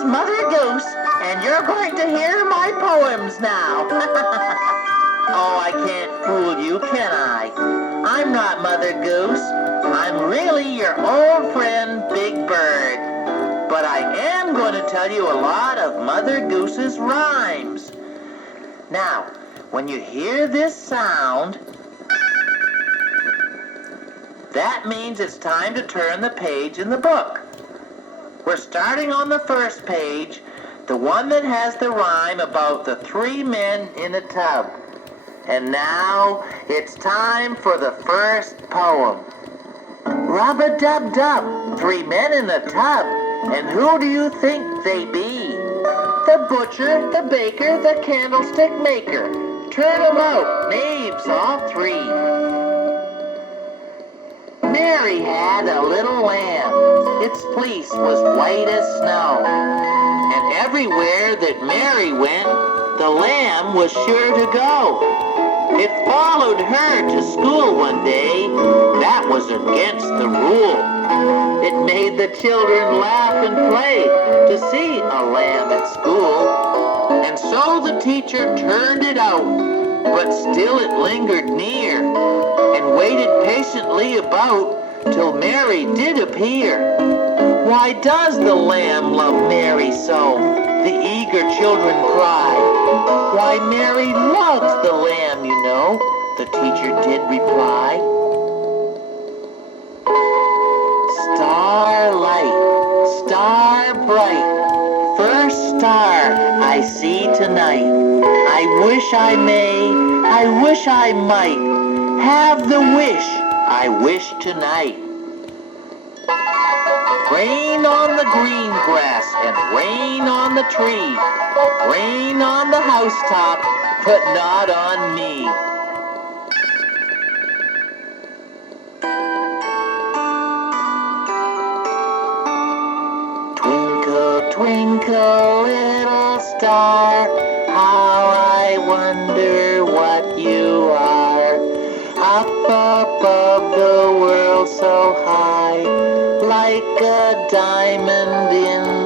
is Mother Goose, and you're going to hear my poems now. Oh, I can't fool you, can I? I'm not Mother Goose. I'm really your old friend, Big Bird. But I am going to tell you a lot of Mother Goose's rhymes. Now, when you hear this sound, that means it's time to turn the page in the book. We're starting on the first page, the one that has the rhyme about the 3 men in a tub. And now it's time for the first poem. Rub-a-dub-dub, 3 men in a tub, and who do you think they be? The butcher, the baker, the candlestick maker. Turn 'em out, knaves all 3. Mary had a little lamb. Its fleece was white as snow. And everywhere that Mary went, the lamb was sure to go. It followed her to school one day. That was against the rule. It made the children laugh and play to see a lamb at school. And so the teacher turned it out, but still it lingered near, and waited patiently about till Mary did appear. Why does the lamb love Mary so? The eager children cry. Why, Mary loves the lamb, you know, the teacher did reply. Starlight, star bright, first star I see tonight. I wish I may, I wish I might have the wish I wish tonight. Rain on the green grass and rain on the tree. Rain on the housetop, but not on me. Twinkle, twinkle, little star, how I wonder what you are. Up above the world so high, like a diamond in